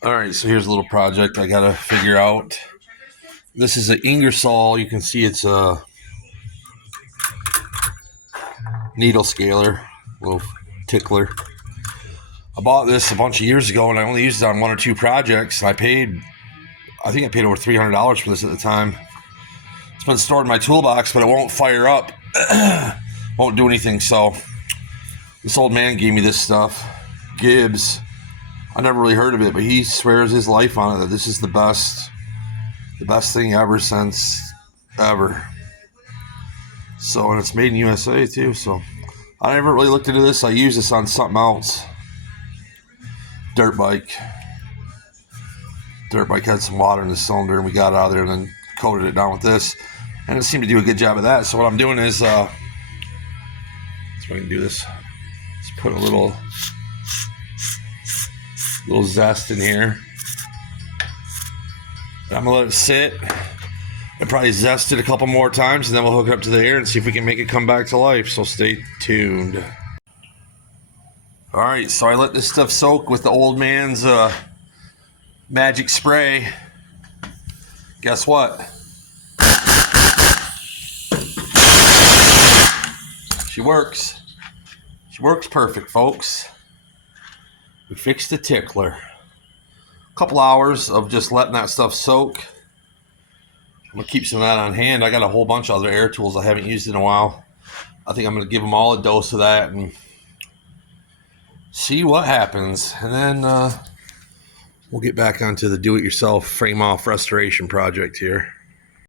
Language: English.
All right, so here's a little project I gotta figure out. This is an Ingersoll. You can see it's a needle scaler, little tickler. I bought this a bunch of years ago, and I only used it on one or two projects. And I think I paid over $300 for this at the time. It's been stored in my toolbox, but it won't fire up, won't do anything. So this old man gave me this stuff, Gibbs. I never really heard of it, but he swears his life on it that this is the best thing ever since ever. So, and it's made in USA too. So I never really looked into this. I used this on something else. Dirt bike had some water in the cylinder, and we got it out of there and then coated it down with this, and it seemed to do a good job of that. So what I'm doing is so I can do this, let's put a little zest in here, and I'm gonna let it sit and probably zest it a couple more times, and then we'll hook it up to the air and see if we can make it come back to life. So stay tuned. All right, so I let this stuff soak with the old man's magic spray. Guess what? She works. She works perfect, folks. We fixed the tickler. A couple hours of just letting that stuff soak. I'm gonna keep some of that on hand. I got a whole bunch of other air tools I haven't used in a while. I think I'm gonna give them all a dose of that and see what happens. And then we'll get back onto the do-it-yourself frame-off restoration project here.